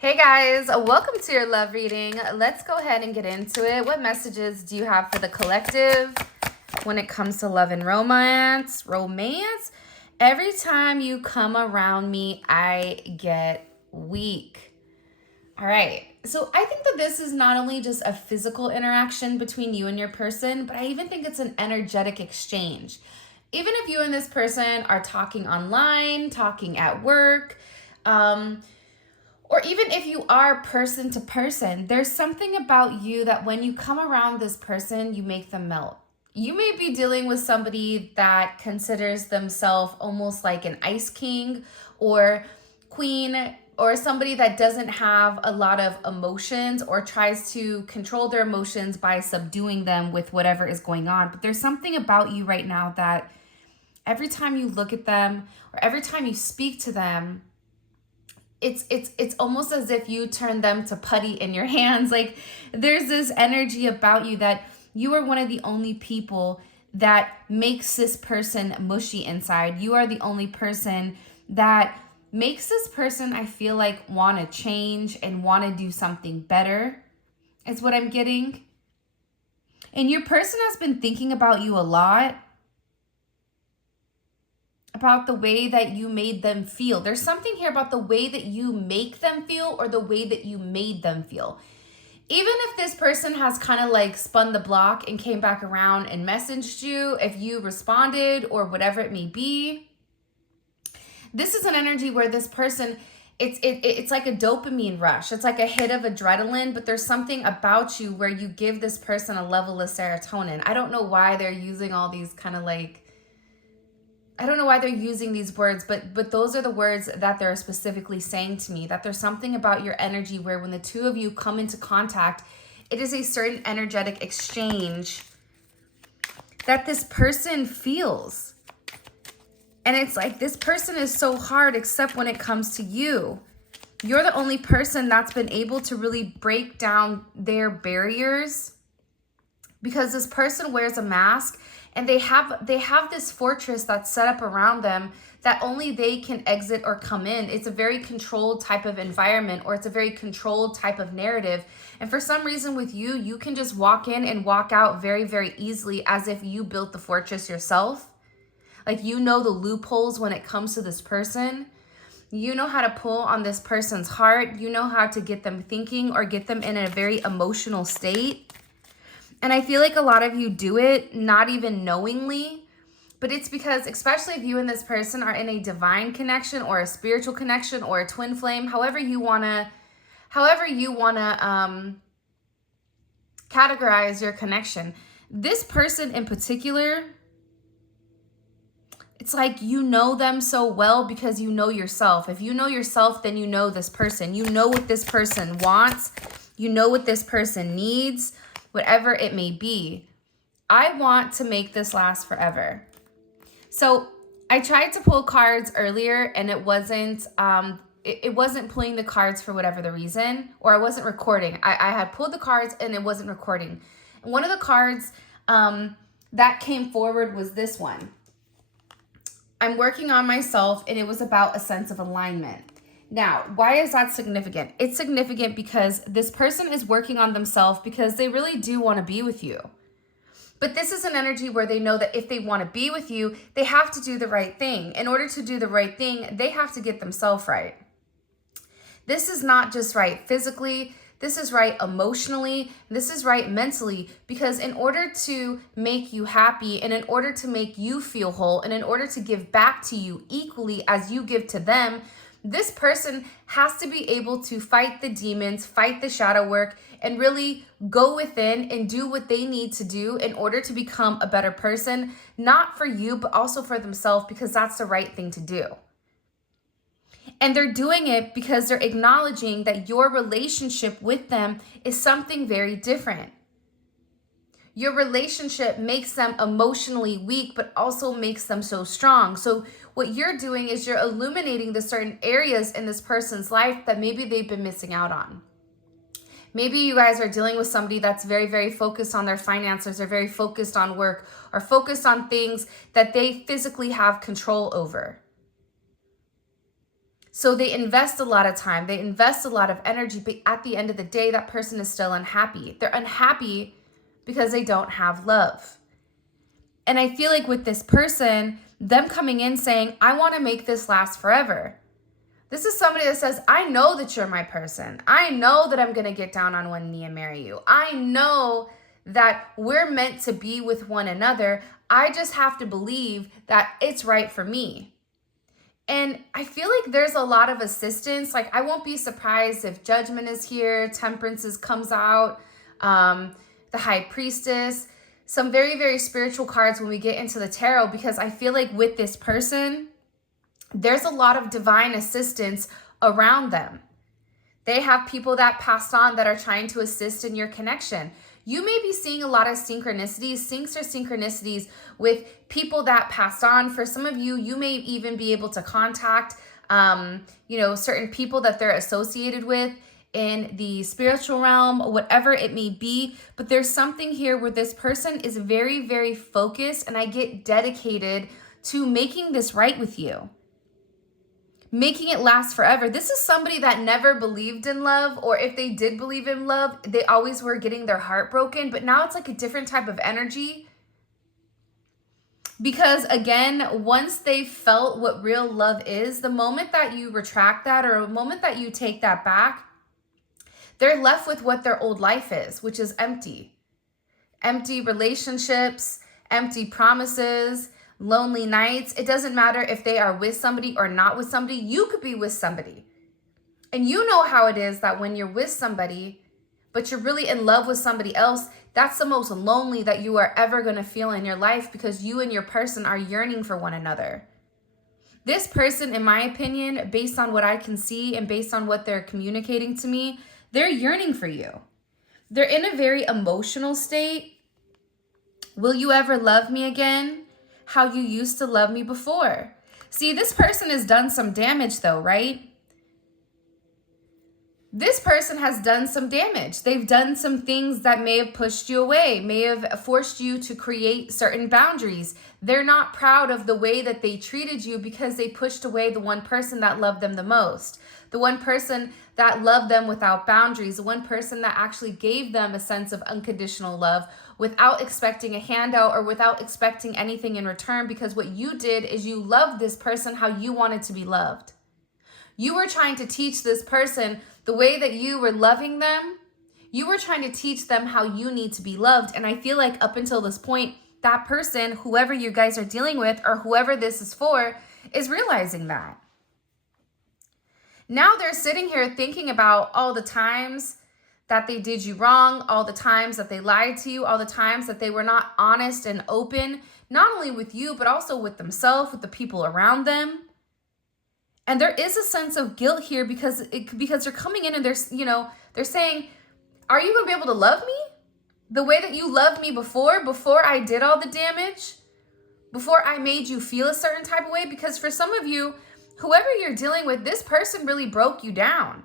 Hey guys, welcome to your love reading. Let's go ahead and get into it. What messages do you have for the collective when it comes to love and romance? Every time you come around me, I get weak. All right. So I think that this is not only just a physical interaction between you and your person, but I even think it's an energetic exchange. Even if you and this person are talking online, talking at work, or even if you are person to person, there's something about you that when you come around this person, you make them melt. You may be dealing with somebody that considers themselves almost like an ice king or queen, or somebody that doesn't have a lot of emotions or tries to control their emotions by subduing them with whatever is going on. But there's something about you right now that every time you look at them or every time you speak to them, it's almost as if you turn them to putty in your hands. Like there's this energy about you that you are one of the only people that makes this person mushy inside. You are the only person that makes this person, I feel like, want to change and want to do something better, is what I'm getting. And your person has been thinking about you a lot, about the way that you made them feel. There's something here about the way that you make them feel or the way that you made them feel. Even if this person has kind of like spun the block and came back around and messaged you, if you responded or whatever it may be, this is an energy where this person, it's like a dopamine rush. It's like a hit of adrenaline, but there's something about you where you give this person a level of serotonin. I don't know why they're using all these kind of like, I don't know why they're using these words, but those are the words that they're specifically saying to me, that there's something about your energy where when the two of you come into contact, it is a certain energetic exchange that this person feels. And it's like this person is so hard except when it comes to you. You're the only person that's been able to really break down their barriers, because this person wears a mask and they have this fortress that's set up around them that only they can exit or come in. It's a very controlled type of environment, or it's a very controlled type of narrative. And for some reason with you, you can just walk in and walk out very, very easily, as if you built the fortress yourself. Like you know the loopholes when it comes to this person. You know how to pull on this person's heart. You know how to get them thinking or get them in a very emotional state. And I feel like a lot of you do it not even knowingly, but it's because, especially if you and this person are in a divine connection or a spiritual connection or a twin flame, however you wanna categorize your connection. This person in particular, it's like you know them so well because you know yourself. If you know yourself, then you know this person. You know what this person wants. You know what this person needs. Whatever it may be. I want to make this last forever. So I tried to pull cards earlier and it wasn't pulling the cards for whatever the reason, or I wasn't recording. I had pulled the cards and it wasn't recording. And one of the cards that came forward was this one. I'm working on myself, and it was about a sense of alignment. Now, why is that significant? It's significant because this person is working on themselves because they really do want to be with you. But this is an energy where they know that if they want to be with you, they have to do the right thing. In order to do the right thing, they have to get themselves right. This is not just right physically. This is right emotionally. This is right mentally, because in order to make you happy and in order to make you feel whole and in order to give back to you equally as you give to them, this person has to be able to fight the demons, fight the shadow work, and really go within and do what they need to do in order to become a better person, not for you, but also for themselves, because that's the right thing to do. And they're doing it because they're acknowledging that your relationship with them is something very different. Your relationship makes them emotionally weak, but also makes them so strong. So what you're doing is you're illuminating the certain areas in this person's life that maybe they've been missing out on. Maybe you guys are dealing with somebody that's very, very focused on their finances, or very focused on work, or focused on things that they physically have control over. So they invest a lot of time, they invest a lot of energy, but at the end of the day, that person is still unhappy. They're unhappy because they don't have love. And I feel like with this person, them coming in saying, I want to make this last forever. This is somebody that says, I know that you're my person. I know that I'm going to get down on one knee and marry you. I know that we're meant to be with one another. I just have to believe that it's right for me. And I feel like there's a lot of assistance. Like, I won't be surprised if Judgment is here, Temperance comes out, the High Priestess, some very, very spiritual cards when we get into the tarot, because I feel like with this person, there's a lot of divine assistance around them. They have people that passed on that are trying to assist in your connection. You may be seeing a lot of synchronicities, syncs or synchronicities with people that passed on. For some of you, you may even be able to contact, certain people that they're associated with in the spiritual realm, whatever it may be. But there's something here where this person is very, very focused, and I get dedicated to making this right with you. Making it last forever. This is somebody that never believed in love, or if they did believe in love, they always were getting their heart broken. But now it's like a different type of energy. Because again, once they felt what real love is, the moment that you retract that, or a moment that you take that back, they're left with what their old life is, which is empty. Empty relationships, empty promises, lonely nights. It doesn't matter if they are with somebody or not with somebody. You could be with somebody. And you know how it is that when you're with somebody, but you're really in love with somebody else, that's the most lonely that you are ever going to feel in your life, because you and your person are yearning for one another. This person, in my opinion, based on what I can see and based on what they're communicating to me, they're yearning for you. They're in a very emotional state. Will you ever love me again? How you used to love me before. See, this person has done some damage though, right? This person has done some damage. They've done some things that may have pushed you away, may have forced you to create certain boundaries. They're not proud of the way that they treated you because they pushed away the one person that loved them the most. The one person that loved them without boundaries. The one person that actually gave them a sense of unconditional love without expecting a handout or without expecting anything in return, because what you did is you loved this person how you wanted to be loved. You were trying to teach this person the way that you were loving them. You were trying to teach them how you need to be loved. And I feel like up until this point, that person, whoever you guys are dealing with or whoever this is for, is realizing that. Now they're sitting here thinking about all the times that they did you wrong, all the times that they lied to you, all the times that they were not honest and open, not only with you, but also with themselves, with the people around them. And there is a sense of guilt here because they're coming in and they're saying, are you going to be able to love me the way that you loved me before I did all the damage, before I made you feel a certain type of way? Because for some of you, whoever you're dealing with, this person really broke you down.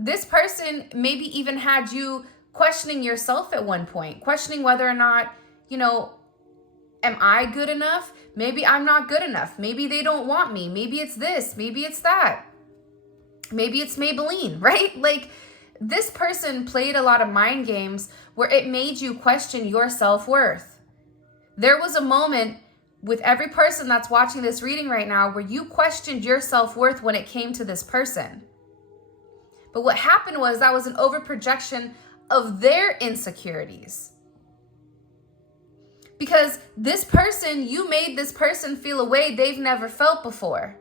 This person maybe even had you questioning yourself at one point, questioning whether or not, am I good enough? Maybe I'm not good enough. Maybe they don't want me. Maybe it's this. Maybe it's that. Maybe it's Maybelline, right? Like, this person played a lot of mind games where it made you question your self-worth. There was a moment with every person that's watching this reading right now where you questioned your self-worth when it came to this person. But what happened was that was an overprojection of their insecurities. Because this person, you made this person feel a way they've never felt before.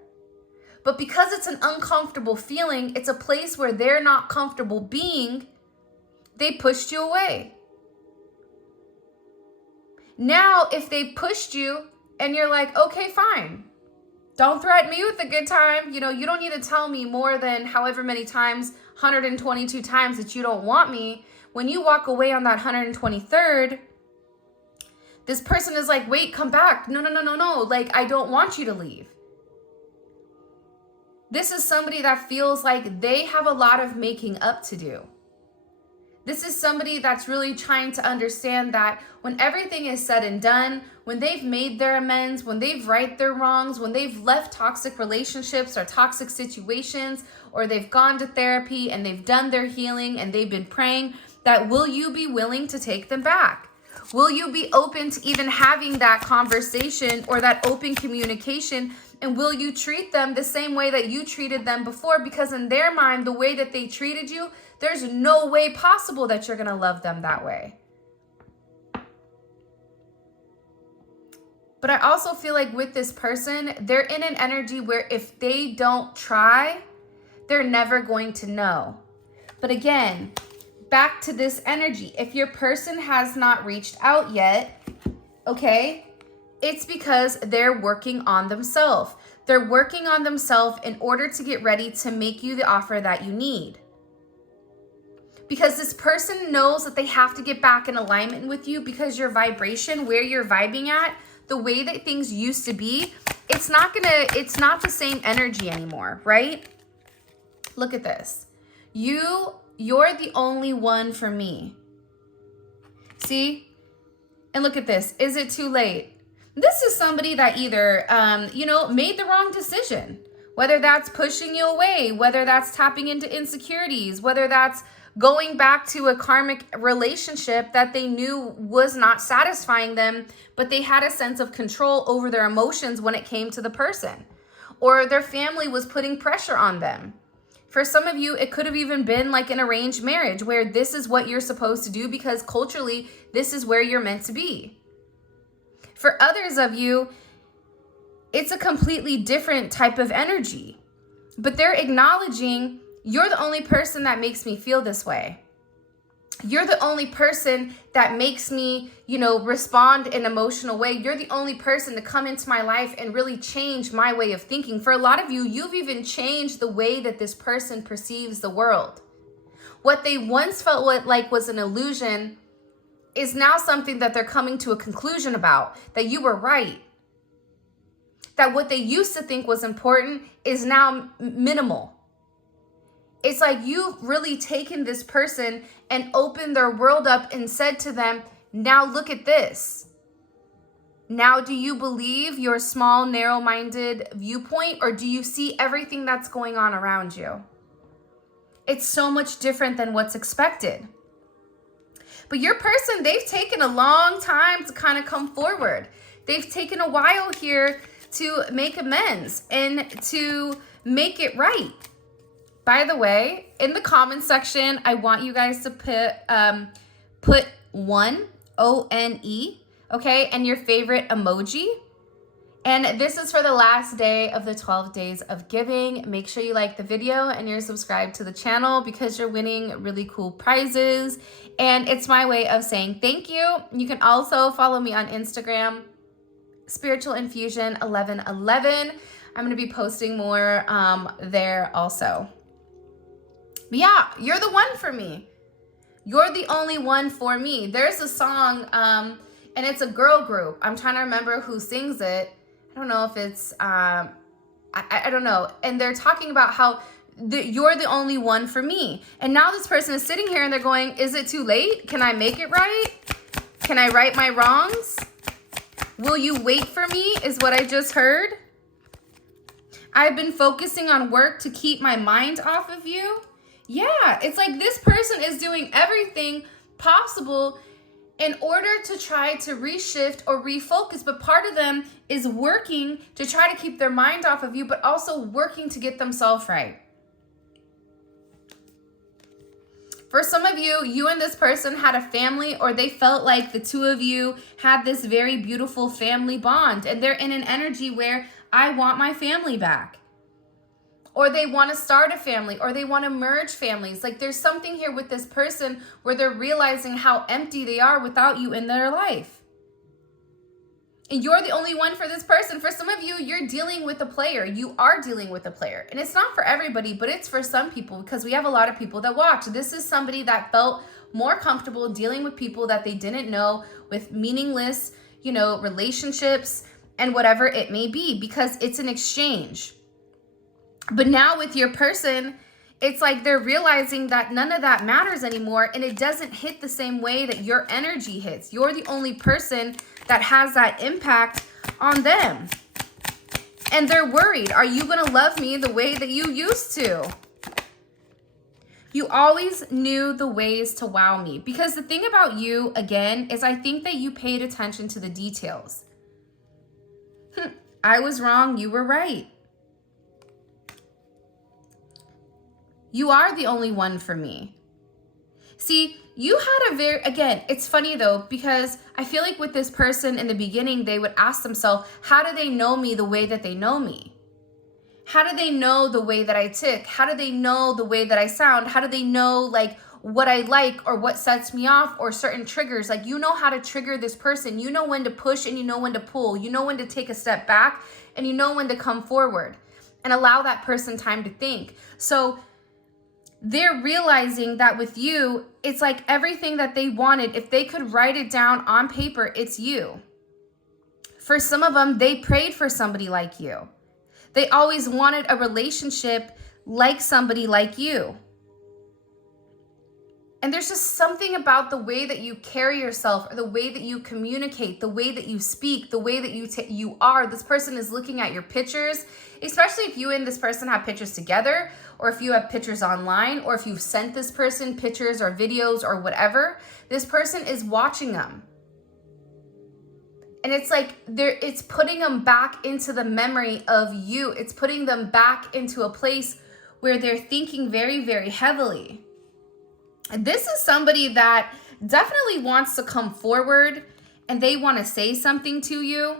But because it's an uncomfortable feeling, it's a place where they're not comfortable being, they pushed you away. Now, if they pushed you and you're like, okay, fine. Don't threaten me with a good time. You don't need to tell me more than however many times, 122 times that you don't want me. When you walk away on that 123rd, this person is like, wait, come back. No. Like, I don't want you to leave. This is somebody that feels like they have a lot of making up to do. This is somebody that's really trying to understand that when everything is said and done, when they've made their amends, when they've righted their wrongs, when they've left toxic relationships or toxic situations, or they've gone to therapy and they've done their healing and they've been praying, that will you be willing to take them back? Will you be open to even having that conversation or that open communication? And will you treat them the same way that you treated them before? Because in their mind, the way that they treated you, there's no way possible that you're going to love them that way. But I also feel like with this person, they're in an energy where if they don't try, they're never going to know. But again, back to this energy. If your person has not reached out yet, okay, it's because they're working on themselves. They're working on themselves in order to get ready to make you the offer that you need. Because this person knows that they have to get back in alignment with you because your vibration, where you're vibing at, the way that things used to be, it's not the same energy anymore, right? Look at this. You're the only one for me. See? And look at this. Is it too late? This is somebody that either, made the wrong decision. Whether that's pushing you away, whether that's tapping into insecurities, whether that's going back to a karmic relationship that they knew was not satisfying them, but they had a sense of control over their emotions when it came to the person. Or their family was putting pressure on them. For some of you, it could have even been like an arranged marriage where this is what you're supposed to do because culturally, this is where you're meant to be. For others of you, it's a completely different type of energy. But they're acknowledging, you're the only person that makes me feel this way. You're the only person that makes me, respond in an emotional way. You're the only person to come into my life and really change my way of thinking. For a lot of you, you've even changed the way that this person perceives the world. What they once felt like was an illusion is now something that they're coming to a conclusion about, that you were right. That what they used to think was important is now minimal. It's like you've really taken this person and opened their world up and said to them, now look at this. Now, do you believe your small, narrow-minded viewpoint, or do you see everything that's going on around you? It's so much different than what's expected. But your person, they've taken a long time to kind of come forward. They've taken a while here to make amends and to make it right. By the way, in the comments section, I want you guys to put one, O-N-E, okay, and your favorite emoji. And this is for the last day of the 12 days of giving. Make sure you like the video and you're subscribed to the channel because you're winning really cool prizes. And it's my way of saying thank you. You can also follow me on Instagram, Spiritual Infusion 1111. I'm going to be posting more there also. But yeah, you're the one for me. You're the only one for me. There's a song, and it's a girl group. I'm trying to remember who sings it. I don't know if it's, I don't know. And they're talking about how you're the only one for me. And now this person is sitting here and they're going, is it too late? Can I make it right? Can I right my wrongs? Will you wait for me is what I just heard. I've been focusing on work to keep my mind off of you. Yeah, it's like this person is doing everything possible in order to try to reshift or refocus. But part of them is working to try to keep their mind off of you, but also working to get themselves right. For some of you, you and this person had a family, or they felt like the two of you had this very beautiful family bond, and they're in an energy where I want my family back. Or they want to start a family, or they want to merge families. Like there's something here with this person where they're realizing how empty they are without you in their life. And you're the only one for this person. For some of you, you're dealing with a player. You are dealing with a player. And it's not for everybody, but it's for some people because we have a lot of people that watch. This is somebody that felt more comfortable dealing with people that they didn't know, with meaningless, relationships and whatever it may be, because it's an exchange. But now with your person, It's like they're realizing that none of that matters anymore, and it doesn't hit the same way that your energy hits. You're the only person that has that impact on them. And they're worried, are you going to love me the way that you used to? You always knew the ways to wow me. Because the thing about you, again, is I think that you paid attention to the details. I was wrong, you were right. You are the only one for me. See, you had a very, again, it's funny though, because I feel like with this person in the beginning, they would ask themselves, how do they know me the way that they know me? How do they know the way that I tick? How do they know the way that I sound? How do they know like what I like or what sets me off or certain triggers? Like, you know how to trigger this person. You know when to push and you know when to pull. You know when to take a step back and you know when to come forward and allow that person time to think. So they're realizing that with you, it's like everything that they wanted, if they could write it down on paper, it's you. For some of them, they prayed for somebody like you. They always wanted a relationship like somebody like you. And there's just something about the way that you carry yourself, or the way that you communicate, the way that you speak, the way that you are. This person is looking at your pictures, especially if you and this person have pictures together, or if you have pictures online, or if you've sent this person pictures or videos or whatever. This person is watching them. And it's like it's putting them back into the memory of you. It's putting them back into a place where they're thinking very, very heavily. And this is somebody that definitely wants to come forward and they want to say something to you.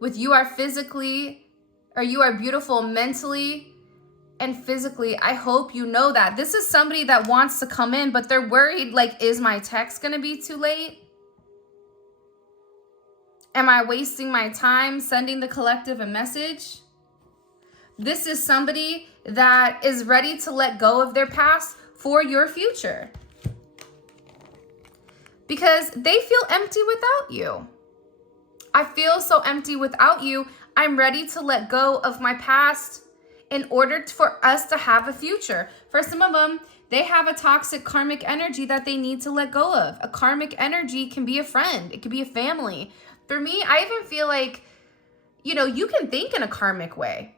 With you are physically, or you are beautiful mentally and physically. I hope you know that. This is somebody that wants to come in, but they're worried, like, is my text going to be too late? Am I wasting my time sending the collective a message? This is somebody that is ready to let go of their past for your future. Because they feel empty without you. I feel so empty without you. I'm ready to let go of my past in order for us to have a future. For some of them, they have a toxic karmic energy that they need to let go of. A karmic energy can be a friend. It can be a family. For me, I even feel like, you can think in a karmic way.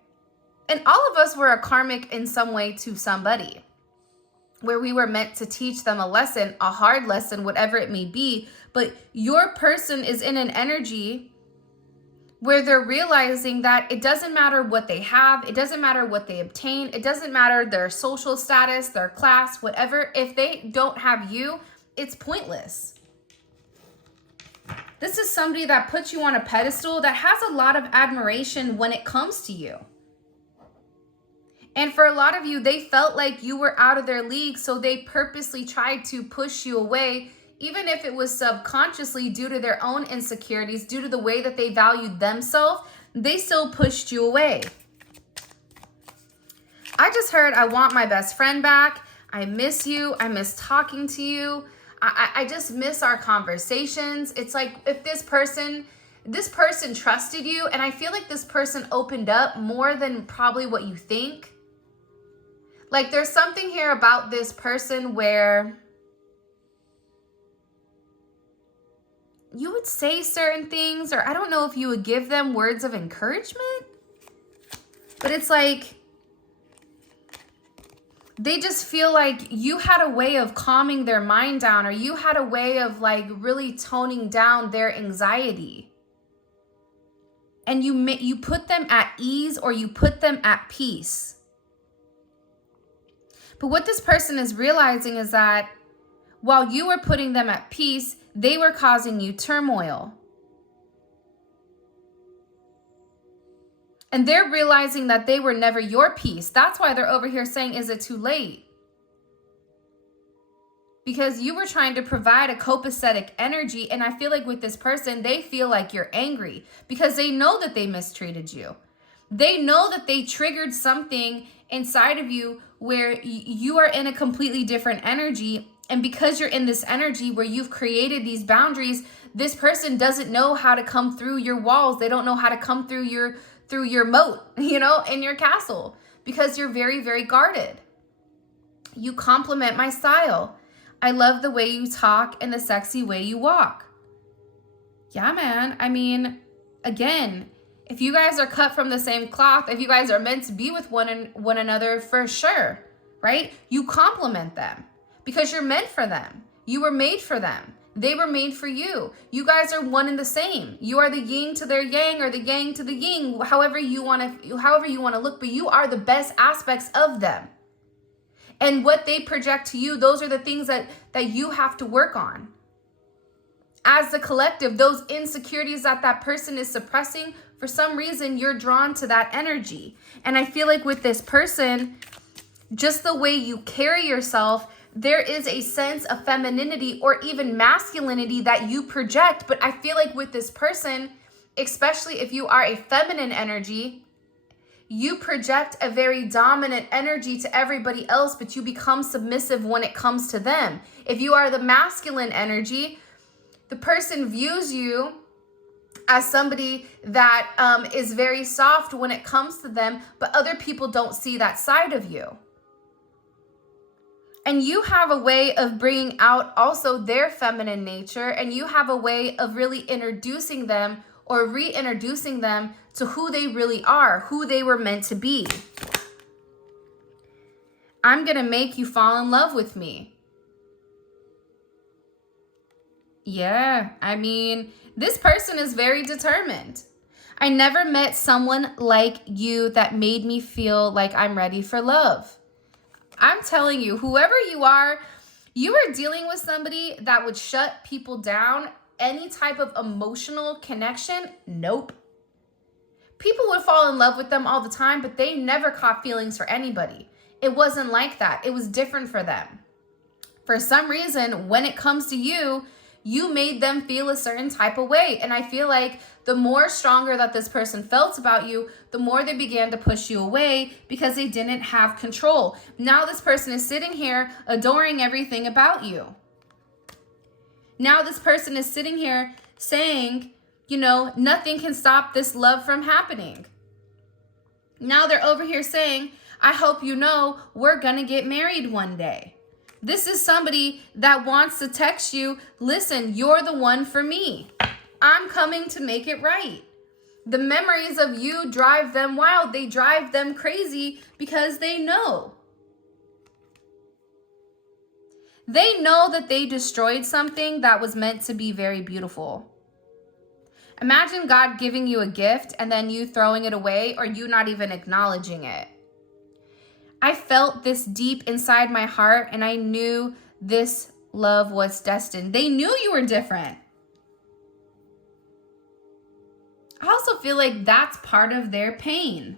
And all of us were a karmic in some way to somebody, where we were meant to teach them a lesson, a hard lesson, whatever it may be. But your person is in an energy where they're realizing that it doesn't matter what they have. It doesn't matter what they obtain. It doesn't matter their social status, their class, whatever. If they don't have you, it's pointless. This is somebody that puts you on a pedestal, that has a lot of admiration when it comes to you. And for a lot of you, they felt like you were out of their league, so they purposely tried to push you away, even if it was subconsciously due to their own insecurities, due to the way that they valued themselves. They still pushed you away. I just heard, I want my best friend back. I miss you. I miss talking to you. I just miss our conversations. It's like if this person trusted you, and I feel like this person opened up more than probably what you think. Like, there's something here about this person where you would say certain things, or I don't know if you would give them words of encouragement, but it's like they just feel like you had a way of calming their mind down, or you had a way of like really toning down their anxiety. And you put them at ease, or you put them at peace. But what this person is realizing is that while you were putting them at peace, they were causing you turmoil. And they're realizing that they were never your peace. That's why they're over here saying, is it too late? Because you were trying to provide a copacetic energy. And I feel like with this person, they feel like you're angry because they know that they mistreated you. They know that they triggered something inside of you where you are in a completely different energy. And because you're in this energy where you've created these boundaries, this person doesn't know how to come through your walls. They don't know how to come through your moat, in your castle, because you're very, very guarded. You compliment my style. I love the way you talk and the sexy way you walk. Yeah, man. I mean, again, if you guys are cut from the same cloth, if you guys are meant to be with one another, for sure, right? You compliment them because you're meant for them. You were made for them. They were made for you. You guys are one and the same. You are the yin to their yang, or the yang to the yin, however you want to look, but you are the best aspects of them. And what they project to you, those are the things that you have to work on. As the collective, those insecurities that person is suppressing, for some reason, you're drawn to that energy. And I feel like with this person, just the way you carry yourself, there is a sense of femininity or even masculinity that you project. But I feel like with this person, especially if you are a feminine energy, you project a very dominant energy to everybody else, but you become submissive when it comes to them. If you are the masculine energy, the person views you as somebody that is very soft when it comes to them, but other people don't see that side of you. And you have a way of bringing out also their feminine nature, and you have a way of really introducing them or reintroducing them to who they really are, who they were meant to be. I'm going to make you fall in love with me. Yeah, I mean, this person is very determined. I never met someone like you that made me feel like I'm ready for love. I'm telling you, whoever you are dealing with somebody that would shut people down. Any type of emotional connection, nope. People would fall in love with them all the time, but they never caught feelings for anybody. It wasn't like that. It was different for them. For some reason, when it comes to you, you made them feel a certain type of way. And I feel like the more stronger that this person felt about you, the more they began to push you away because they didn't have control. Now this person is sitting here adoring everything about you. Now this person is sitting here saying, you know, nothing can stop this love from happening. Now they're over here saying, I hope you know we're going to get married one day. This is somebody that wants to text you, listen, you're the one for me. I'm coming to make it right. The memories of you drive them wild. They drive them crazy because they know. They know that they destroyed something that was meant to be very beautiful. Imagine God giving you a gift and then you throwing it away or you not even acknowledging it. I felt this deep inside my heart and I knew this love was destined. They knew you were different. I also feel like that's part of their pain.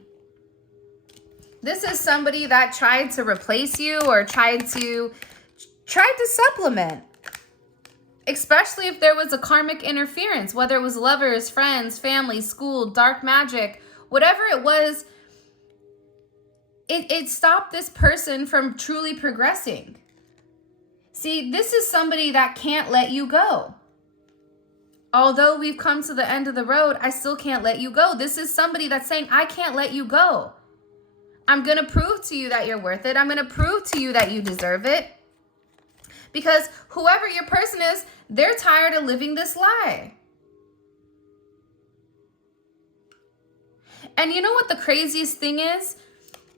This is somebody that tried to replace you or tried to supplement. Especially if there was a karmic interference, whether it was lovers, friends, family, school, dark magic, whatever it was, it stopped this person from truly progressing. See, this is somebody that can't let you go. Although we've come to the end of the road, I still can't let you go. This is somebody that's saying, I can't let you go. I'm going to prove to you that you're worth it. I'm going to prove to you that you deserve it. Because whoever your person is, they're tired of living this lie. And you know what the craziest thing is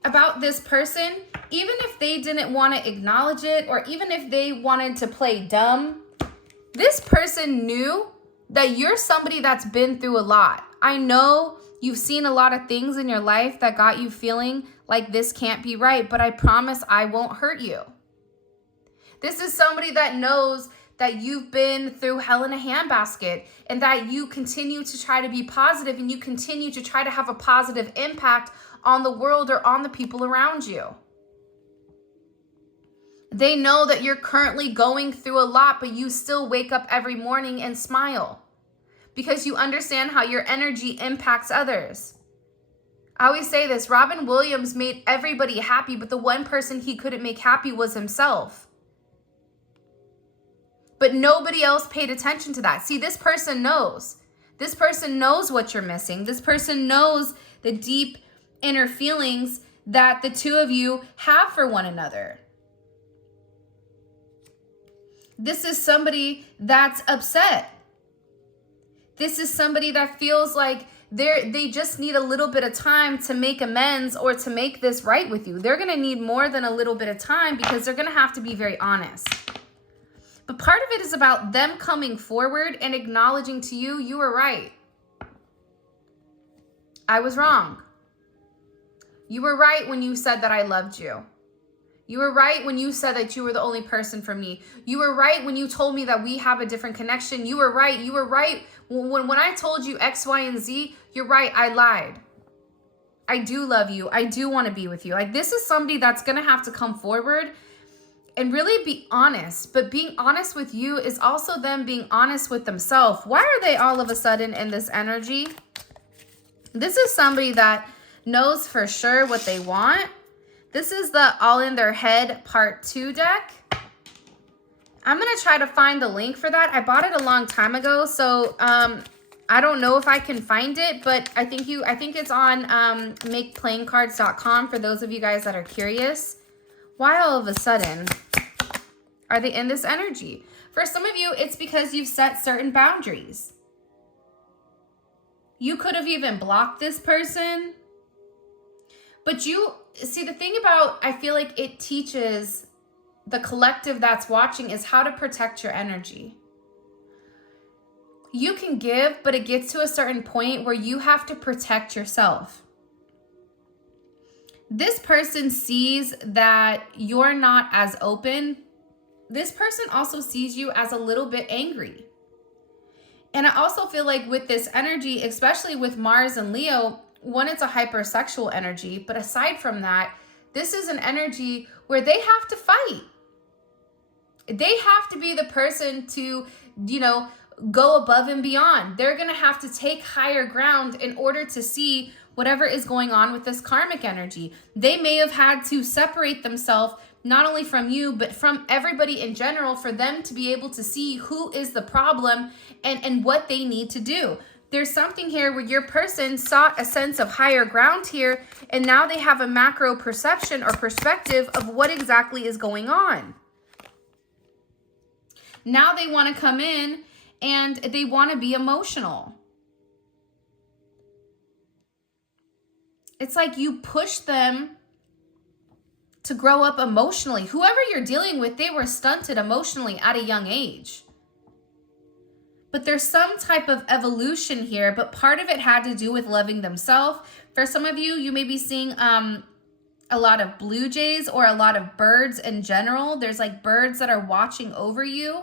about this person? Even if they didn't want to acknowledge it, or even if they wanted to play dumb, this person knew that you're somebody that's been through a lot. I know you've seen a lot of things in your life that got you feeling like this can't be right, but I promise I won't hurt you. This is somebody that knows that you've been through hell in a handbasket and that you continue to try to be positive and you continue to try to have a positive impact on the world or on the people around you. They know that you're currently going through a lot, but you still wake up every morning and smile because you understand how your energy impacts others. I always say this, Robin Williams made everybody happy, but the one person he couldn't make happy was himself. But nobody else paid attention to that. See, this person knows. This person knows what you're missing. This person knows the deep inner feelings that the two of you have for one another. This is somebody that's upset. This is somebody that feels like they just need a little bit of time to make amends or to make this right with you. They're going to need more than a little bit of time because they're going to have to be very honest. But part of it is about them coming forward and acknowledging to you, you were right. I was wrong. You were right when you said that I loved you. You were right when you said that you were the only person for me. You were right when you told me that we have a different connection. You were right. You were right when I told you X, Y, and Z. You're right. I lied. I do love you. I do want to be with you. Like, this is somebody that's going to have to come forward and really be honest. But being honest with you is also them being honest with themselves. Why are they all of a sudden in this energy? This is somebody that knows for sure what they want. This is the All in Their Head Part 2 deck. I'm going to try to find the link for that. I bought it a long time ago, so I don't know if I can find it, but I think it's on makeplayingcards.com for those of you guys that are curious. Why all of a sudden are they in this energy? For some of you, it's because you've set certain boundaries. You could have even blocked this person. But you see, the thing about, I feel like it teaches the collective that's watching is how to protect your energy. You can give, but it gets to a certain point where you have to protect yourself. This person sees that you're not as open. This person also sees you as a little bit angry. And I also feel like with this energy, especially with Mars and Leo, one, it's a hypersexual energy, but aside from that, this is an energy where they have to fight. They have to be the person to, go above and beyond. They're going to have to take higher ground in order to see whatever is going on with this karmic energy. They may have had to separate themselves not only from you, but from everybody in general for them to be able to see who is the problem and what they need to do. There's something here where your person sought a sense of higher ground here, and now they have a macro perception or perspective of what exactly is going on. Now they want to come in and they want to be emotional. It's like you push them to grow up emotionally. Whoever you're dealing with, they were stunted emotionally at a young age. But there's some type of evolution here, but part of it had to do with loving themselves. For some of you, you may be seeing a lot of blue jays or a lot of birds in general. There's like birds that are watching over you.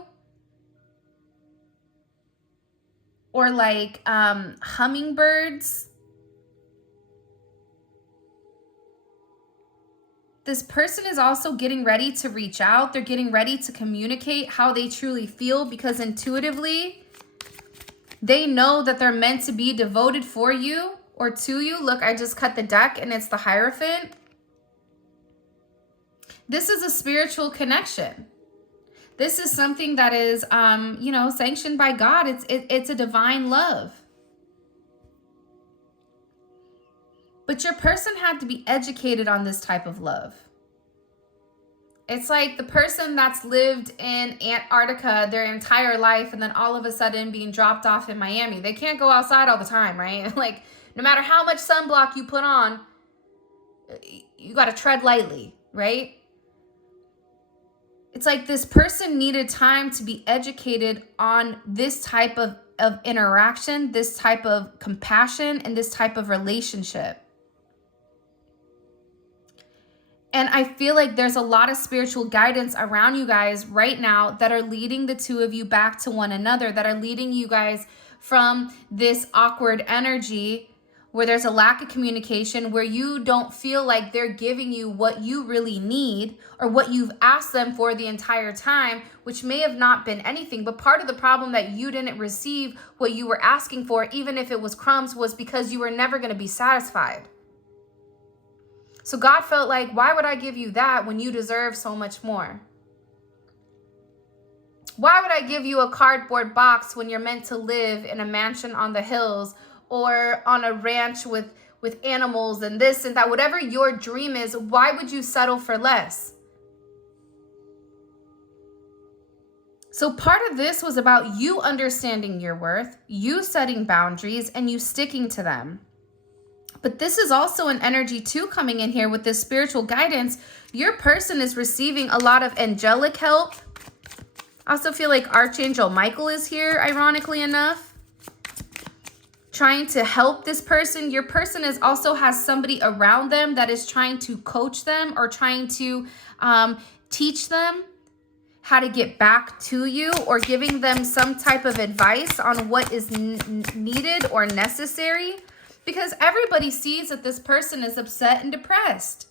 Or like hummingbirds. This person is also getting ready to reach out. They're getting ready to communicate how they truly feel because intuitively, they know that they're meant to be devoted for you or to you. Look, I just cut the deck and it's the Hierophant. This is a spiritual connection. This is something that is, sanctioned by God. It's a divine love. But your person had to be educated on this type of love. It's like the person that's lived in Antarctica their entire life and then all of a sudden being dropped off in Miami. They can't go outside all the time, right? Like, no matter how much sunblock you put on, you got to tread lightly, right? It's like this person needed time to be educated on this type of interaction, this type of compassion, and this type of relationship. And I feel like there's a lot of spiritual guidance around you guys right now that are leading the two of you back to one another, that are leading you guys from this awkward energy where there's a lack of communication, where you don't feel like they're giving you what you really need or what you've asked them for the entire time, which may have not been anything. But part of the problem that you didn't receive what you were asking for, even if it was crumbs, was because you were never going to be satisfied. So God felt like, why would I give you that when you deserve so much more? Why would I give you a cardboard box when you're meant to live in a mansion on the hills or on a ranch with animals and this and that? Whatever your dream is, why would you settle for less? So part of this was about you understanding your worth, you setting boundaries, and you sticking to them. But this is also an energy too coming in here with this spiritual guidance. Your person is receiving a lot of angelic help. I also feel like Archangel Michael is here, ironically enough, trying to help this person. Your person also has somebody around them that is trying to coach them or trying to teach them how to get back to you, or giving them some type of advice on what is needed or necessary, because everybody sees that this person is upset and depressed.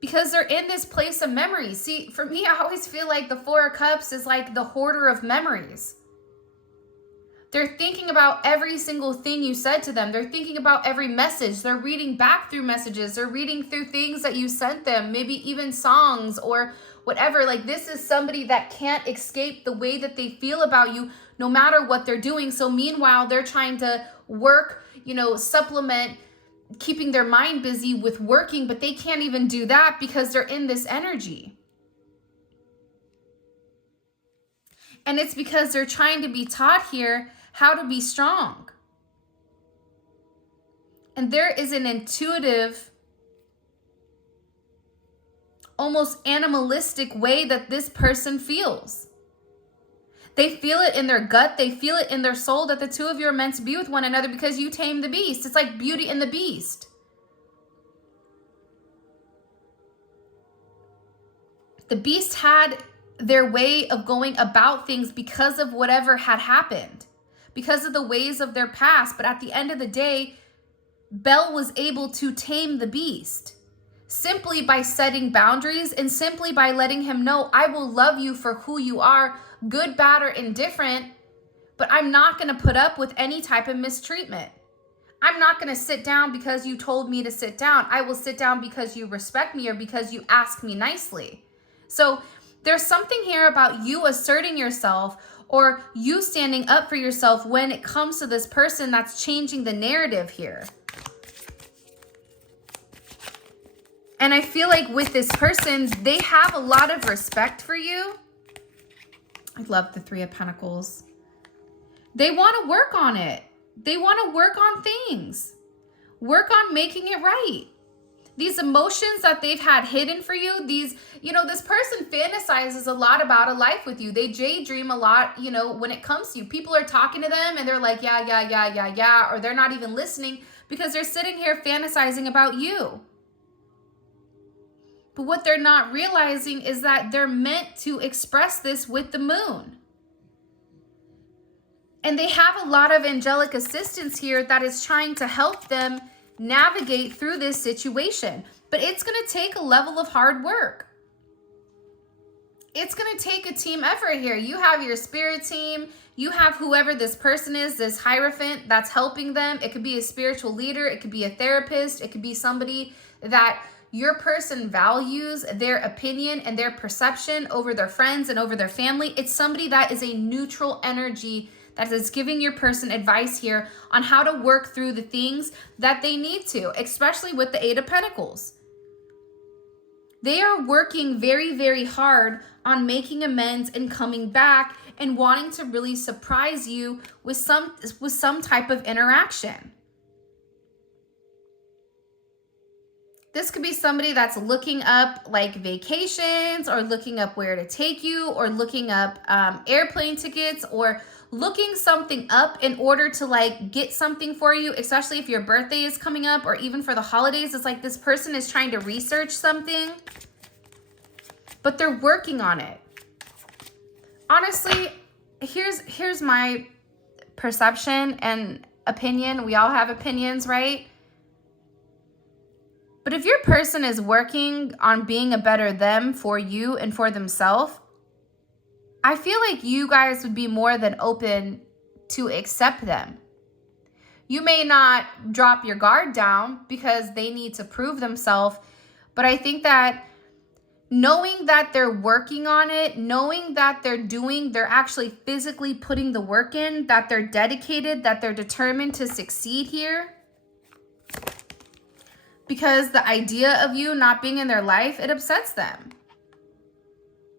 Because they're in this place of memories. See, for me, I always feel like the Four of Cups is like the hoarder of memories. They're thinking about every single thing you said to them. They're thinking about every message. They're reading back through messages. They're reading through things that you sent them, maybe even songs or whatever. Like, this is somebody that can't escape the way that they feel about you, no matter what they're doing. So meanwhile, they're trying to work, supplement keeping their mind busy with working, but they can't even do that because they're in this energy. And it's because they're trying to be taught here how to be strong. And there is an intuitive, almost animalistic way that this person feels. They feel it in their gut. They feel it in their soul that the two of you are meant to be with one another because you tame the beast. It's like Beauty and the Beast. The beast had their way of going about things because of whatever had happened, because of the ways of their past. But at the end of the day, Belle was able to tame the beast simply by setting boundaries and simply by letting him know, I will love you for who you are, good, bad, or indifferent, but I'm not going to put up with any type of mistreatment. I'm not going to sit down because you told me to sit down. I will sit down because you respect me or because you ask me nicely. So there's something here about you asserting yourself or you standing up for yourself when it comes to this person that's changing the narrative here. And I feel like with this person, they have a lot of respect for you. I love the Three of Pentacles. They want to work on it. They want to work on things. Work on making it right. These emotions that they've had hidden for you, this person fantasizes a lot about a life with you. They daydream a lot, when it comes to you. People are talking to them and they're like, yeah, or they're not even listening because they're sitting here fantasizing about you. But what they're not realizing is that they're meant to express this with the moon. And they have a lot of angelic assistance here that is trying to help them navigate through this situation. But it's going to take a level of hard work. It's going to take a team effort here. You have your spirit team. You have whoever this person is, this Hierophant that's helping them. It could be a spiritual leader. It could be a therapist. It could be somebody that your person values their opinion and their perception over their friends and over their family. It's somebody that is a neutral energy that is giving your person advice here on how to work through the things that they need to, especially with the Eight of Pentacles. They are working very, very hard on making amends and coming back and wanting to really surprise you with some type of interaction. This could be somebody that's looking up like vacations or looking up where to take you or looking up airplane tickets or looking something up in order to like get something for you, especially if your birthday is coming up or even for the holidays. It's like this person is trying to research something, but they're working on it. Honestly, here's my perception and opinion. We all have opinions, right? But if your person is working on being a better them for you and for themselves, I feel like you guys would be more than open to accept them. You may not drop your guard down because they need to prove themselves, but I think that knowing that they're working on it, knowing that they're actually physically putting the work in, that they're dedicated, that they're determined to succeed here, because the idea of you not being in their life, it upsets them.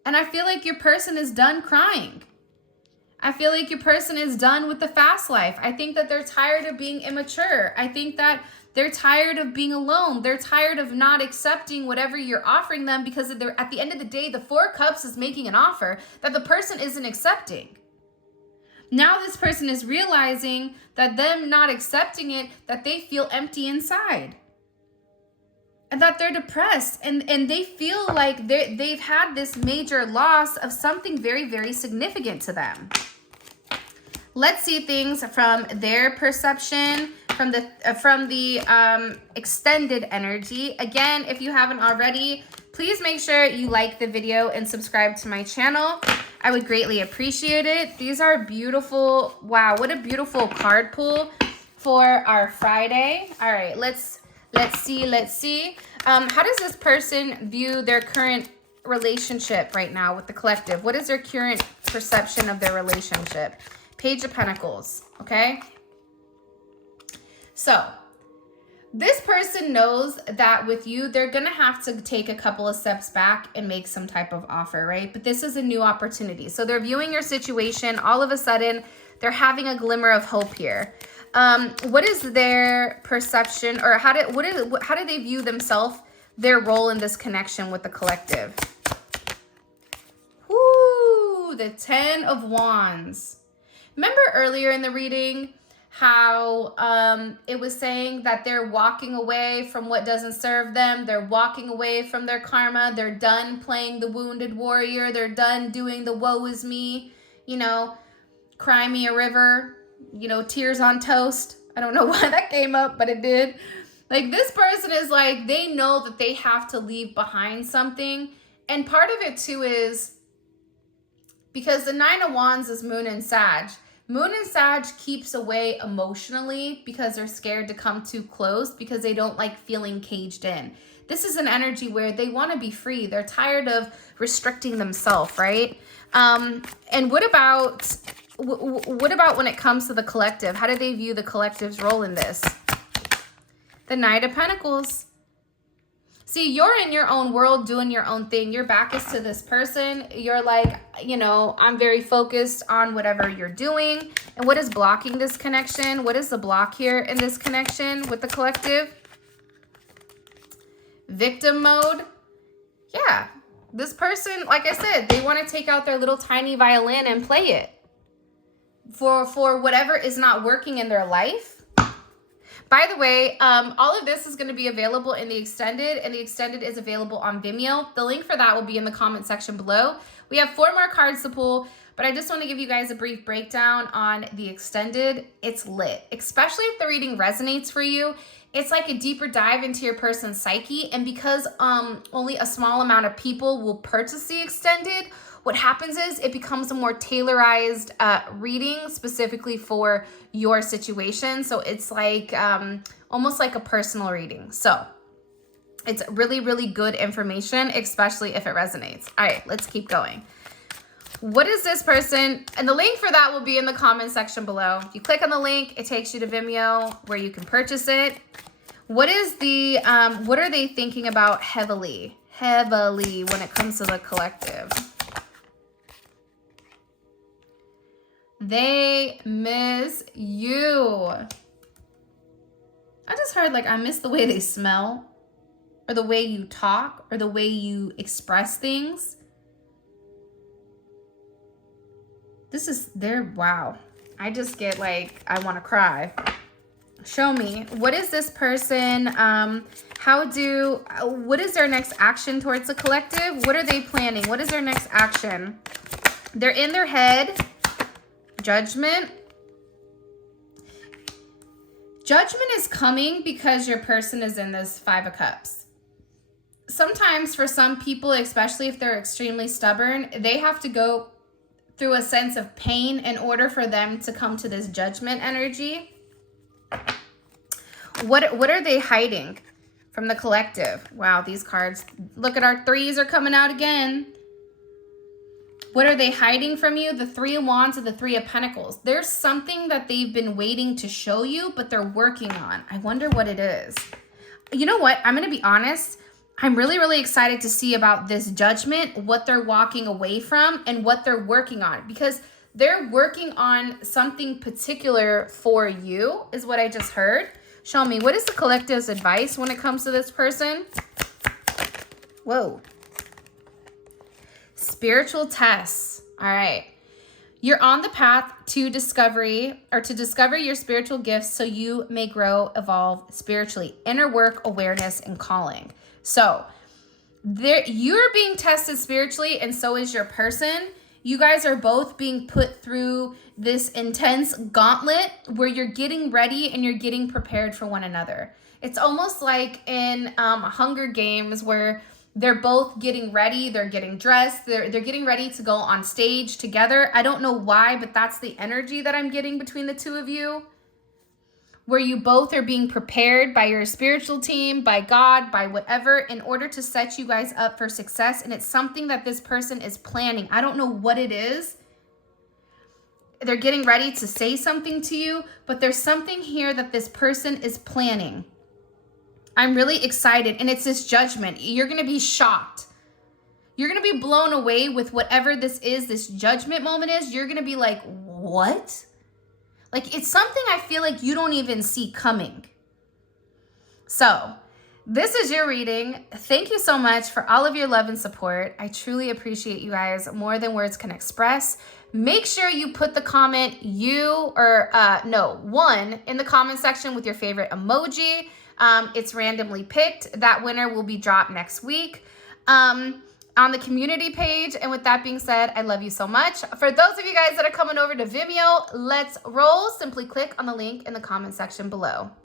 And I feel like your person is done crying. I feel like your person is done with the fast life. I think that they're tired of being immature. I think that they're tired of being alone. They're tired of not accepting whatever you're offering them, because they're, at the end of the day, the Four of Cups is making an offer that the person isn't accepting. Now this person is realizing that them not accepting it, that they feel empty inside. And that they're depressed, and they feel like they've had this major loss of something very, very significant to them. Let's see things from their perception, from the extended energy. Again, if you haven't already, please make sure you like the video and subscribe to my channel. I would greatly appreciate it. These are beautiful. Wow, what a beautiful card pull for our Friday. All right, let's see. How does this person view their current relationship right now with the collective? What is their current perception of their relationship? Page of Pentacles, okay? So, this person knows that with you, they're going to have to take a couple of steps back and make some type of offer, right? But this is a new opportunity. So, they're viewing your situation. All of a sudden, they're having a glimmer of hope here. What is their perception, or how do they view themselves, their role in this connection with the collective? Woo, the 10 of Wands. Remember earlier in the reading how it was saying that they're walking away from what doesn't serve them. They're walking away from their karma. They're done playing the wounded warrior. They're done doing the woe is me, you know, cry me a river, you know, tears on toast. I don't know why that came up, but it did. Like, this person is like, they know that they have to leave behind something. And part of it too is because the 9 of Wands is Moon and Sag. Moon and Sag keeps away emotionally because they're scared to come too close, because they don't like feeling caged in. This is an energy where they want to be free. They're tired of restricting themselves, right? And what about when it comes to the collective? How do they view the collective's role in this? The Knight of Pentacles. See, you're in your own world doing your own thing. Your back is to this person. You're like, you know, I'm very focused on whatever you're doing. And what is blocking this connection? What is the block here in this connection with the collective? Victim mode. Yeah, this person, like I said, they want to take out their little tiny violin and play it for whatever is not working in their life. By the way, all of this is going to be available in the extended, and the extended is available on Vimeo. The link for that will be in the comment section below. We have 4 more cards to pull, but I just want to give you guys a brief breakdown on the extended. It's lit, especially if the reading resonates for you. It's like a deeper dive into your person's psyche, and because only a small amount of people will purchase the extended, what happens is it becomes a more tailorized reading specifically for your situation. So it's like almost like a personal reading. So it's really, really good information, especially if it resonates. All right, let's keep going. What is this person? And the link for that will be in the comment section below. If you click on the link, it takes you to Vimeo where you can purchase it. What is the, what are they thinking about heavily when it comes to the collective? They miss you. I just heard, like, I miss the way they smell, or the way you talk, or the way you express things. This is their, wow. I just get like, I want to cry. Show me. What is this person? What is their next action towards the collective? What are they planning? What is their next action? They're in their head. Judgment. Judgment is coming because your person is in this 5 of Cups. Sometimes for some people, especially if they're extremely stubborn, they have to go through a sense of pain in order for them to come to this judgment energy. What are they hiding from the collective? Wow, these cards. Look at our 3s are coming out again. What are they hiding from you? The 3 of Wands and the 3 of Pentacles. There's something that they've been waiting to show you, but they're working on. I wonder what it is. You know what? I'm going to be honest. I'm really, really excited to see about this judgment, what they're walking away from and what they're working on, because they're working on something particular for you is what I just heard. Show me, what is the collective's advice when it comes to this person? Whoa. Spiritual tests. All right. You're on the path to discovery, or to discover your spiritual gifts so you may grow, evolve spiritually. Inner work, awareness, and calling. So you're being tested spiritually, and so is your person. You guys are both being put through this intense gauntlet where you're getting ready and you're getting prepared for one another. It's almost like in Hunger Games where they're both getting ready, they're getting dressed, they're getting ready to go on stage together. I don't know why, but that's the energy that I'm getting between the two of you, where you both are being prepared by your spiritual team, by God, by whatever, in order to set you guys up for success. And it's something that this person is planning. I don't know what it is. They're getting ready to say something to you, but there's something here that this person is planning. I'm really excited, and it's this judgment. You're going to be shocked. You're going to be blown away with whatever this is, this judgment moment is. You're going to be like, what? Like, it's something I feel like you don't even see coming. So, this is your reading. Thank you so much for all of your love and support. I truly appreciate you guys more than words can express. Make sure you put the comment one in the comment section with your favorite emoji. It's randomly picked. That winner will be dropped next week on the community page. And with that being said, I love you so much. For those of you guys that are coming over to Vimeo, let's roll. Simply click on the link in the comment section below.